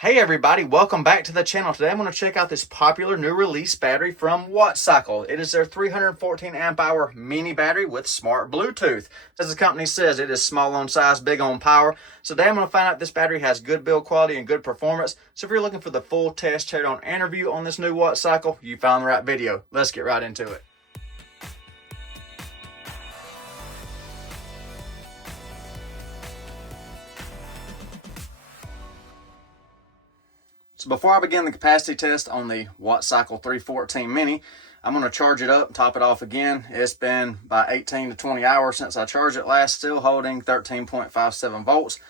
Hey everybody, welcome back to the channel. Today I'm going to check out this popular new release battery from WattCycle. It is their 314 amp hour mini battery with smart Bluetooth. As the company says, it is small on size, big on power. So today I'm going to find out if this battery has good build quality and good performance. So if you're looking for the full test teardown interview on this new WattCycle, you found the right video. Let's get right into it. So before I begin the capacity test on the WattCycle 314 Mini, I'm going to charge it up, top it off again. It's been about 18 to 20 hours since I charged it last, still holding 13.57 volts.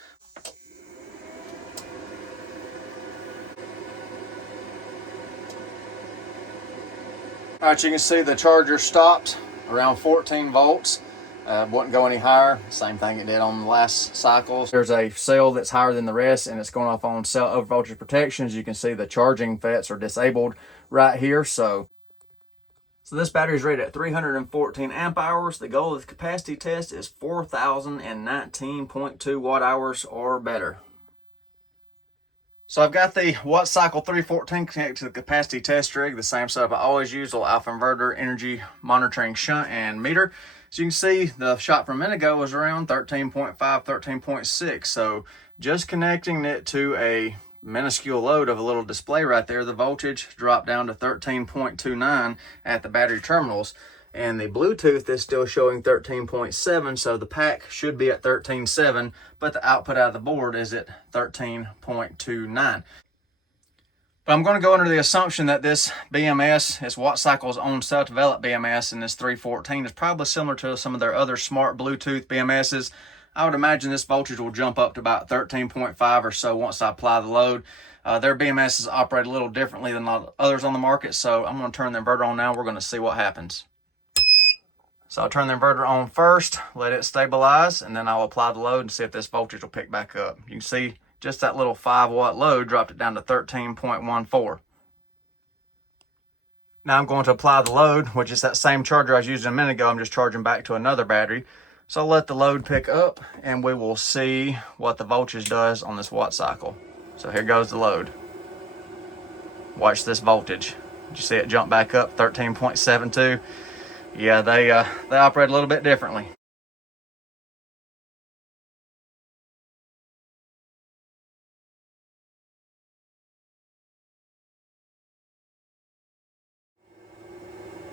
All right, you can see the charger stopped around 14 volts. Wouldn't go any higher. Same thing it did on the last cycles. There's a cell that's higher than the rest, and it's going off on cell over voltage protection. As you can see, the charging FETs are disabled right here. So this battery is rated at 314 amp hours. The goal of the capacity test is 4,019.2 watt hours or better. So I've got the WattCycle 314 connected to the capacity test rig, the same setup I always use, little alpha inverter, energy monitoring shunt, and meter. So you can see the shot from a minute ago was around 13.5, 13.6. So just connecting it to a minuscule load of a little display right there, the voltage dropped down to 13.29 at the battery terminals. And the Bluetooth is still showing 13.7, so the pack should be at 13.7, but the output out of the board is at 13.29. But I'm going to go under the assumption that this BMS is WattCycle's own self-developed BMS, and this 314 is probably similar to some of their other smart Bluetooth BMSs. I would imagine this voltage will jump up to about 13.5 or so once I apply the load. Their BMSs operate a little differently than others on the market, so I'm going to turn the inverter on now. We're going to see what happens. So I'll turn the inverter on first, let it stabilize, and then I'll apply the load and see if this voltage will pick back up. You can see just that little 5 watt load dropped it down to 13.14. Now I'm going to apply the load, which is that same charger I was using a minute ago. I'm just charging back to another battery. So I'll let the load pick up and we will see what the voltage does on this WattCycle. So here goes the load. Watch this voltage. Did you see it jump back up, 13.72? Yeah, they operate a little bit differently.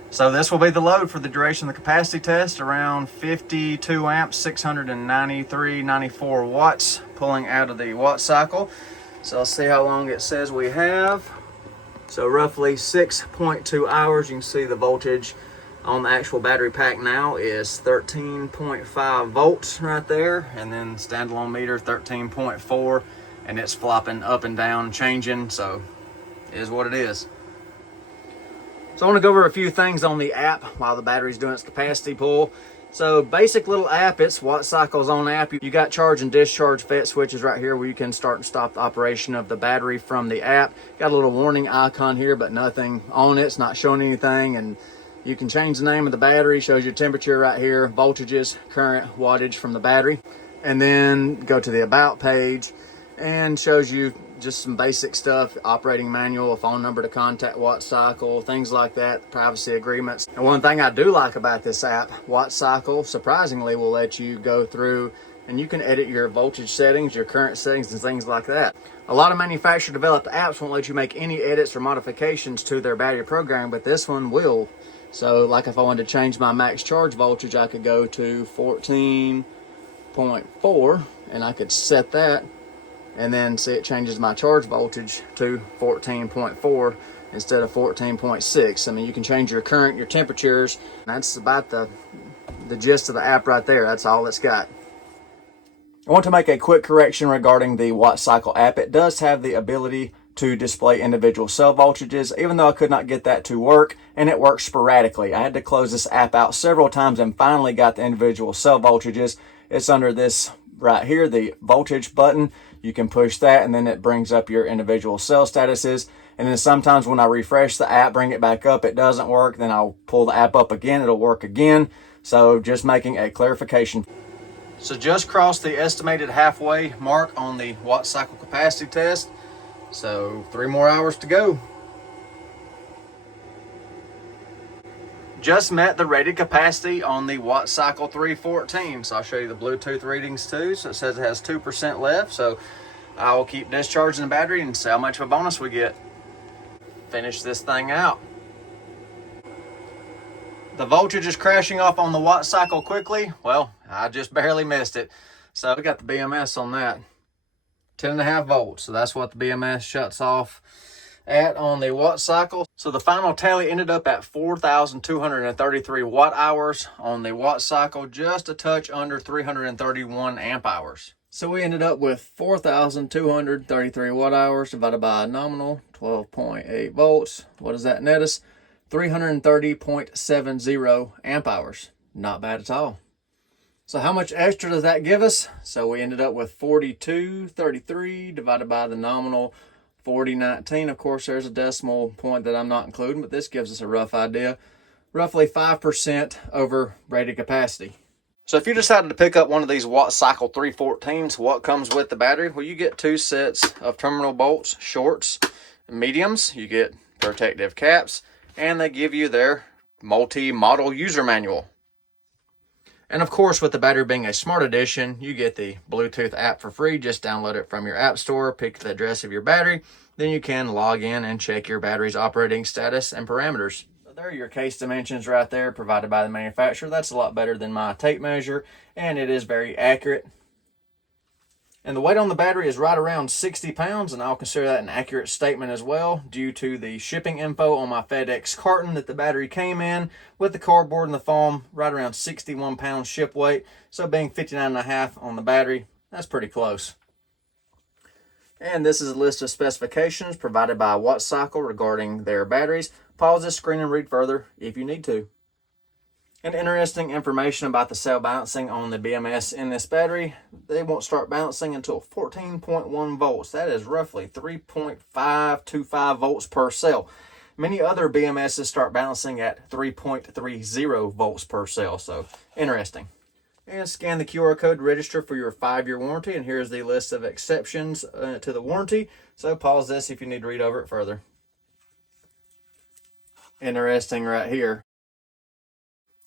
So this will be the load for the duration of the capacity test, around 52 amps, 693, 94 watts pulling out of the WattCycle. So let's see how long it says we have. So roughly 6.2 hours. You can see the voltage on the actual battery pack now is 13.5 volts right there, and then standalone meter 13.4, and it's flopping up and down, changing, so it is what it is. So I want to go over a few things on the app while the battery's doing its capacity pull. So basic little app, it's WattCycle's own app. You got charge and discharge FET switches right here where you can start and stop the operation of the battery from the app. Got a little warning icon here, but nothing on it. It's not showing anything, and you can change the name of the battery, shows your temperature right here, voltages, current, wattage from the battery. And then go to the About page and shows you just some basic stuff, operating manual, a phone number to contact WattCycle, things like that, privacy agreements. And one thing I do like about this app, WattCycle surprisingly will let you go through and you can edit your voltage settings, your current settings, and things like that. A lot of manufacturer developed apps won't let you make any edits or modifications to their battery program, but this one will. So like if I wanted to change my max charge voltage, I could go to 14.4 and I could set that, and then see it changes my charge voltage to 14.4 instead of 14.6. I mean, you can change your current, your temperatures. That's about the gist of the app right there. That's all it's got. I want to make a quick correction regarding the WattCycle app. It does have the ability to display individual cell voltages, even though I could not get that to work, and it works sporadically. I had to close this app out several times and finally got the individual cell voltages. It's under this right here, the voltage button. You can push that and then it brings up your individual cell statuses. And then sometimes when I refresh the app, bring it back up, it doesn't work. Then I'll pull the app up again, it'll work again. So just making a clarification. So just crossed the estimated halfway mark on the WattCycle capacity test. So 3 more hours to go. Just met the rated capacity on the WattCycle 314. So I'll show you the Bluetooth readings too. So it says it has 2% left. So I will keep discharging the battery and see how much of a bonus we get. Finish this thing out. The voltage is crashing off on the WattCycle quickly. Well, I just barely missed it. So we got the BMS on that. 10.5 volts. So that's what the BMS shuts off at on the WattCycle. So the final tally ended up at 4,233 watt hours on the WattCycle, just a touch under 331 amp hours. So we ended up with 4,233 watt hours divided by a nominal 12.8 volts. What does that net us? 330.70 amp hours. Not bad at all. So how much extra does that give us? So we ended up with 4233 divided by the nominal 4019. Of course, there's a decimal point that I'm not including, but this gives us a rough idea. Roughly 5% over rated capacity. So if you decided to pick up one of these WattCycle 314s, what comes with the battery? Well, you get 2 sets of terminal bolts, shorts, mediums. You get protective caps, and they give you their multi-model user manual. And of course, with the battery being a smart edition, you get the Bluetooth app for free. Just download it from your app store, pick the address of your battery, then you can log in and check your battery's operating status and parameters. So there are your case dimensions right there provided by the manufacturer. That's a lot better than my tape measure, and it is very accurate. And the weight on the battery is right around 60 pounds, and I'll consider that an accurate statement as well due to the shipping info on my FedEx carton that the battery came in with the cardboard and the foam, right around 61 pounds ship weight. So being 59.5 on the battery, that's pretty close. And this is a list of specifications provided by WattCycle regarding their batteries. Pause this screen and read further if you need to. And interesting information about the cell balancing on the BMS in this battery. They won't start balancing until 14.1 volts. That is roughly 3.525 volts per cell. Many other BMSs start balancing at 3.30 volts per cell. So interesting. And scan the QR code to register for your 5-year warranty. And here's the list of exceptions to the warranty. So pause this if you need to read over it further. Interesting right here.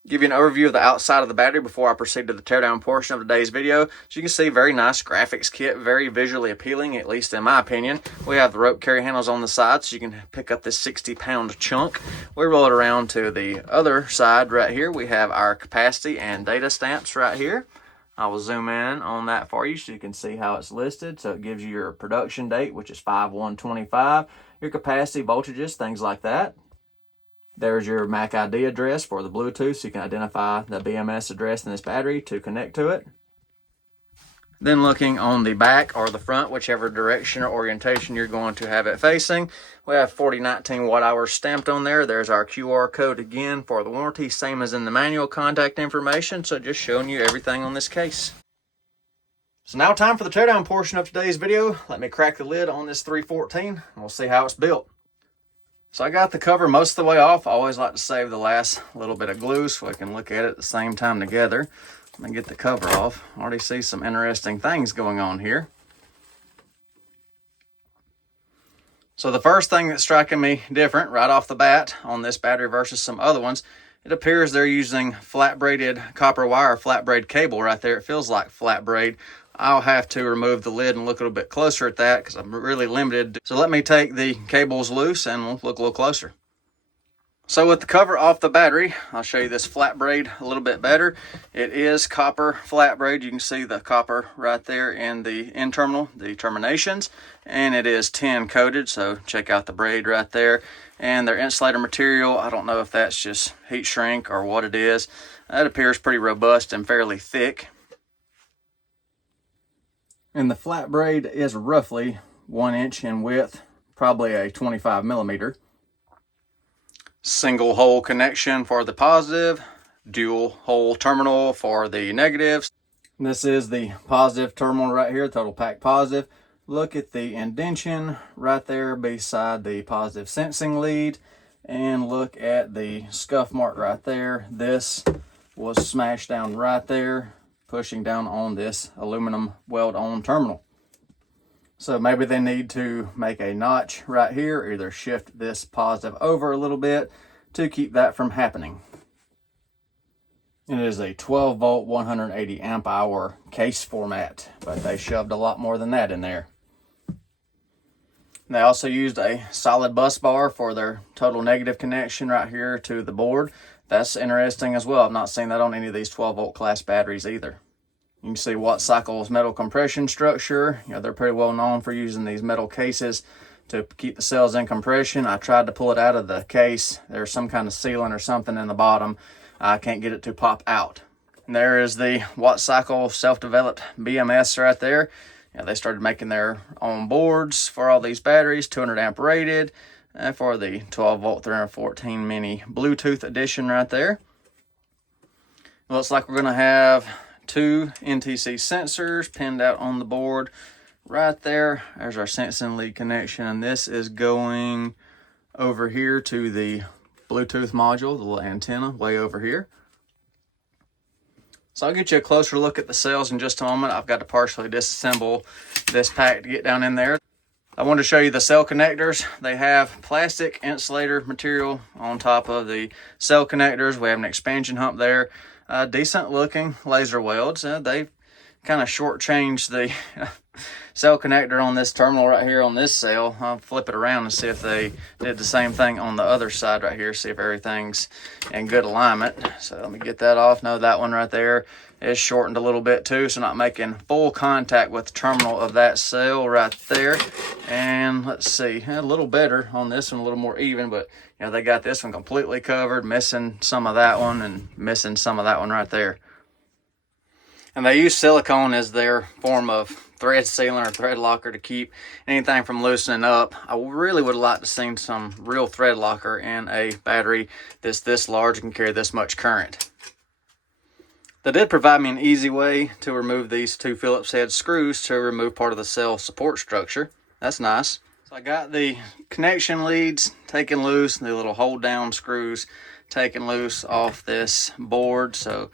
Give you an overview of the outside of the battery before I proceed to the teardown portion of today's video. So you can see, very nice graphics kit, very visually appealing, at least in my opinion. We have the rope carry handles on the side, so you can pick up this 60-pound chunk. We roll it around to the other side right here. We have our capacity and data stamps right here. I will zoom in on that for you so you can see how it's listed. So it gives you your production date, which is 5/1/25, your capacity, voltages, things like that. There's your MAC ID address for the Bluetooth, so you can identify the BMS address in this battery to connect to it. Then looking on the back or the front, whichever direction or orientation you're going to have it facing, we have 4019 watt hours stamped on there. There's our QR code again for the warranty, same as in the manual, contact information. So just showing you everything on this case. So now time for the teardown portion of today's video. Let me crack the lid on this 314 and we'll see how it's built. So I got the cover most of the way off. I always like to save the last little bit of glue so I can look at it at the same time together. Let me get the cover off. I already see some interesting things going on here. So the first thing that's striking me different right off the bat on this battery versus some other ones, it appears they're using flat braided copper wire, flat braid cable right there. It feels like flat braid. I'll have to remove the lid and look a little bit closer at that because I'm really limited. So let me take the cables loose and we'll look a little closer. So with the cover off the battery, I'll show you this flat braid a little bit better. It is copper flat braid. You can see the copper right there in the end terminal, the terminations, and it is tin coated. So check out the braid right there. And their insulator material, I don't know if that's just heat shrink or what it is. That appears pretty robust and fairly thick. And the flat braid is roughly 1 inch in width, probably a 25 millimeter. Single hole connection for the positive, dual hole terminal for the negatives. And this is the positive terminal right here, total pack positive. Look at the indentation right there beside the positive sensing lead, and look at the scuff mark right there. This was smashed down right there, pushing down on this aluminum weld-on terminal. So maybe they need to make a notch right here, either shift this positive over a little bit to keep that from happening. It is a 12 volt, 180 amp hour case format, but they shoved a lot more than that in there. They also used a solid bus bar for their total negative connection right here to the board. That's interesting as well. I've not seen that on any of these 12 volt class batteries either. You can see WattCycle's metal compression structure. You know, they're pretty well known for using these metal cases to keep the cells in compression. I tried to pull it out of the case. There's some kind of sealant or something in the bottom. I can't get it to pop out. And there is the WattCycle self-developed BMS right there. You know, they started making their own boards for all these batteries, 200 amp rated, for the 12 volt 314 mini Bluetooth edition right there. Looks like we're going to have 2 NTC sensors pinned out on the board right there. There's our sensing lead connection, and this is going over here to the Bluetooth module, the little antenna way over here. So I'll get you a closer look at the cells in just a moment. I've got to partially disassemble this pack to get down in there. I wanted to show you the cell connectors. They have plastic insulator material on top of the cell connectors. We have an expansion hump there. Decent looking laser welds. They've kind of shortchanged the cell connector on this terminal right here on this cell. I'll flip it around and see if they did the same thing on the other side right here, see if everything's in good alignment. So let me get that off. No, that one right there is shortened a little bit too, so not making full contact with the terminal of that cell right there. And let's see, a little better on this one, a little more even, but you know, they got this one completely covered, missing some of that one and missing some of that one right there. And they use silicone as their form of thread sealer or thread locker to keep anything from loosening up. I really would like to see some real thread locker in a battery that's this large and can carry this much current. They did provide me an easy way to remove these 2 Phillips head screws to remove part of the cell support structure. That's nice. So I got the connection leads taken loose, the little hold down screws taken loose off this board. So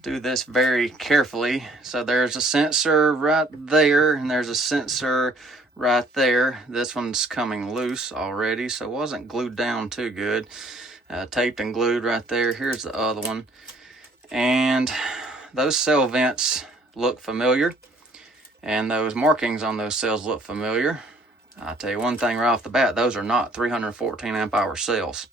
do this very carefully. So there's a sensor right there, and there's a sensor right there. This one's coming loose already, so it wasn't glued down too good. Taped and glued right there. Here's the other one. And those cell vents look familiar, and those markings on those cells look familiar. I'll tell you one thing right off the bat, those are not 314 amp hour cells.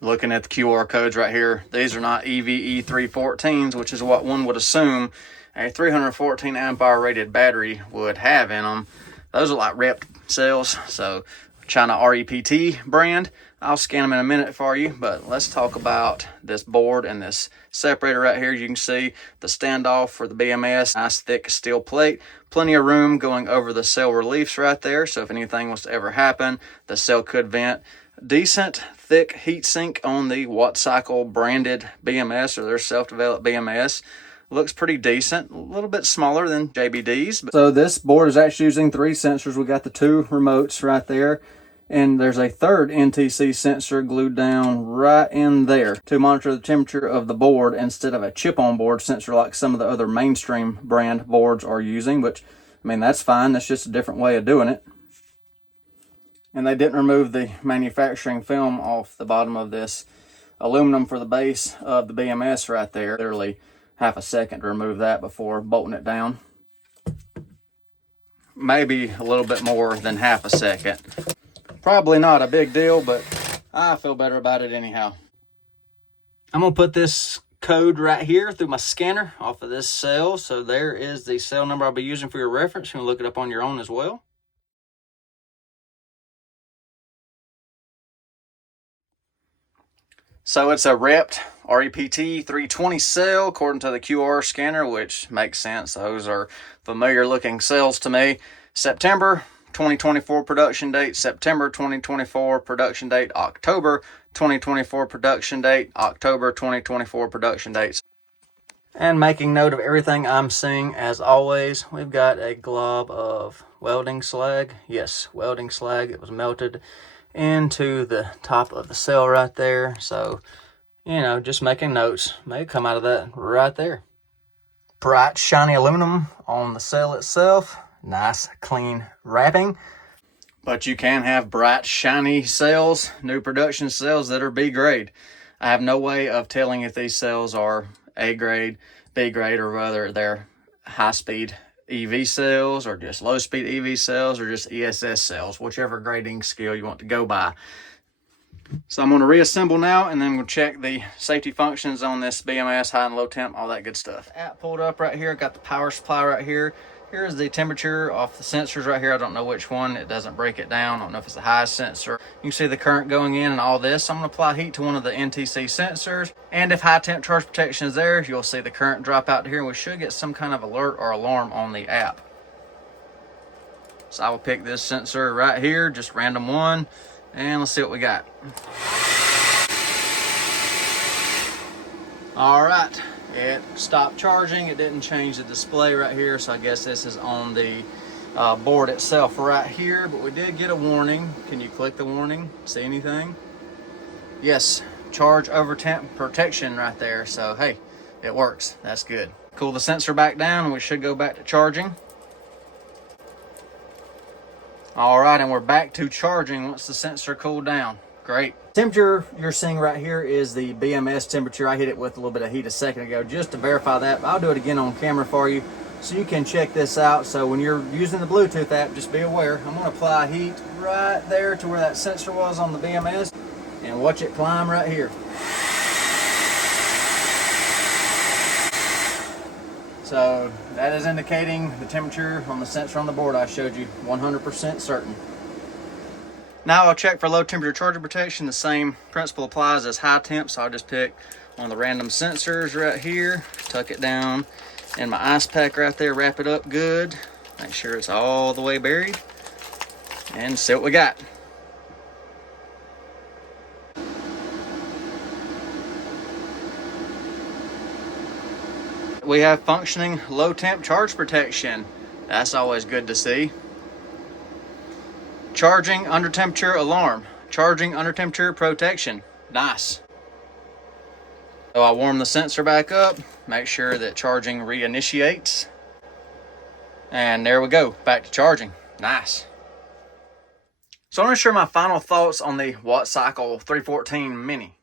Looking at the QR codes right here, these are not EVE 314s, which is what one would assume a 314 amp hour rated battery would have in them. Those are like repped cells, so China REPT brand. I'll scan them in a minute for you, but let's talk about this board and this separator right here. You can see the standoff for the BMS, nice thick steel plate, plenty of room going over the cell reliefs right there, so if anything was to ever happen, the cell could vent. Decent thick heat sink on the WattCycle branded BMS or their self-developed BMS. Looks pretty decent, a little bit smaller than JBD's. So this board is actually using 3 sensors. We got the 2 remotes right there, and there's a third NTC sensor glued down right in there to monitor the temperature of the board instead of a chip-on board sensor like some of the other mainstream brand boards are using, which, I mean, that's fine. That's just a different way of doing it. And they didn't remove the manufacturing film off the bottom of this aluminum for the base of the BMS right there. Literally half a second to remove that before bolting it down. Maybe a little bit more than half a second. Probably not a big deal, but I feel better about it anyhow. I'm going to put this code right here through my scanner off of this cell. So there is the cell number I'll be using for your reference. You can look it up on your own as well. So it's a repped REPT 320 cell according to the QR scanner, which makes sense. Those are familiar looking cells to me. September 2024 production date, September 2024 production date, October 2024 production date, October 2024 production dates. And making note of everything I'm seeing, as always, we've got a glob of welding slag. Yes, welding slag. It was melted into the top of the cell right there. So, you know, just making notes. May come out of that right there. Bright, shiny aluminum on the cell itself. nice clean wrapping. But you can have bright, shiny cells, new production cells that are B grade. I have no way of telling if these cells are A grade, B grade, or whether they're high-speed EV cells or just low-speed EV cells or just ESS cells, whichever grading scale you want to go by. So I'm going to reassemble now, and then we'll check the safety functions on this BMS, high and low temp, all that good stuff. App pulled up right here, got the power supply right here. Here's the temperature off the sensors right here. I don't know which one. It doesn't break it down. I don't know if it's the highest sensor. You can see the current going in and all this. I'm going to apply heat to one of the NTC sensors. And if high temp charge protection is there, you'll see the current drop out to here. And we should get some kind of alert or alarm on the app. So I will pick this sensor right here, just random one. And let's see what we got. All right. It stopped charging. It didn't change the display right here, so I guess this is on the board itself right here, but we did get a warning. Can you click the warning? See anything? Yes, charge over temp protection right there. So hey, it works. That's good. Cool the sensor back down and we should go back to charging. All right, and we're back to charging once the sensor cooled down. Great. Temperature you're seeing right here is the BMS temperature. I hit it with a little bit of heat a second ago just to verify that. I'll do it again on camera for you so you can check this out. So when you're using the Bluetooth app, just be aware. I'm going to apply heat right there to where that sensor was on the BMS and watch it climb right here. So that is indicating the temperature on the sensor on the board I showed you, 100% certain. Now I'll check for low temperature charger protection. The same principle applies as high temp, so I'll just pick one of the random sensors right here, tuck it down in my ice pack right there, wrap it up good, make sure it's all the way buried, and see what we got. We have functioning low temp charge protection. That's always good to see. Charging under temperature alarm. Charging under temperature protection. Nice. So I warm the sensor back up, make sure that charging reinitiates. And there we go, back to charging. Nice. So I'm going to share my final thoughts on the WattCycle 314 Mini.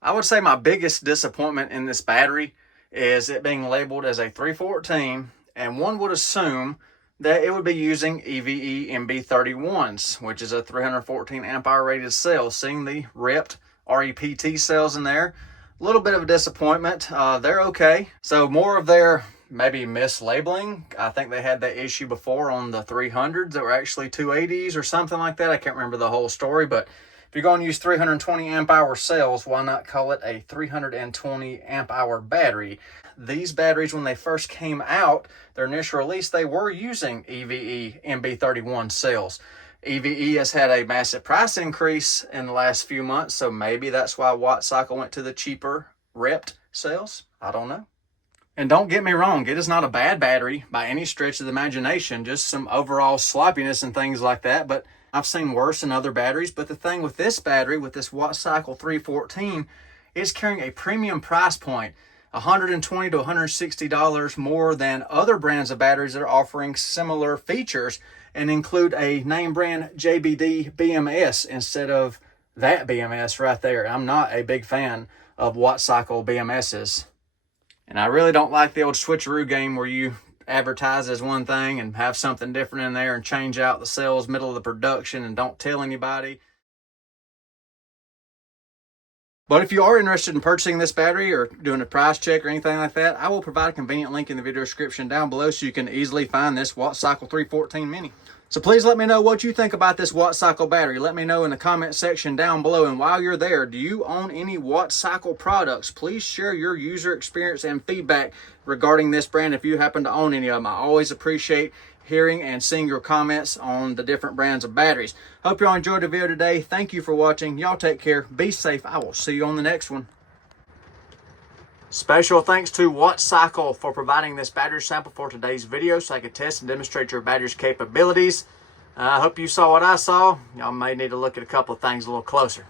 I would say my biggest disappointment in this battery is it being labeled as a 314, and one would assume that it would be using EVE MB31s, which is a 314 amp hour rated cell. Seeing the ripped REPT cells in there, a little bit of a disappointment. They're okay. So more of their maybe mislabeling. I think they had that issue before on the 300s that were actually 280s or something like that. I can't remember the whole story, but if you're going to use 320 amp hour cells, why not call it a 320 amp hour battery? These batteries, when they first came out, their initial release, they were using EVE MB31 cells. EVE has had a massive price increase in the last few months, so maybe that's why WattCycle went to the cheaper ripped cells. I don't know. And don't get me wrong, it is not a bad battery by any stretch of the imagination, just some overall sloppiness and things like that, but I've seen worse in other batteries. But the thing with this battery, with this WattCycle 314, is carrying a premium price point, $120 to $160 more than other brands of batteries that are offering similar features and include a name brand JBD BMS instead of that BMS right there. I'm not a big fan of WattCycle BMSs. And I really don't like the old switcheroo game where you advertise as one thing and have something different in there and change out the cells middle of the production and don't tell anybody. But if you are interested in purchasing this battery or doing a price check or anything like that, I will provide a convenient link in the video description down below so you can easily find this WattCycle 314 Mini. So please let me know what you think about this WattCycle battery. Let me know in the comment section down below. And while you're there, do you own any WattCycle products? Please share your user experience and feedback regarding this brand if you happen to own any of them. I always appreciate hearing and seeing your comments on the different brands of batteries. Hope you all enjoyed the video today. Thank you for watching. Y'all take care. Be safe. I will see you on the next one. Special thanks to WattCycle for providing this battery sample for today's video so I could test and demonstrate your battery's capabilities. I hope you saw what I saw. Y'all may need to look at a couple of things a little closer.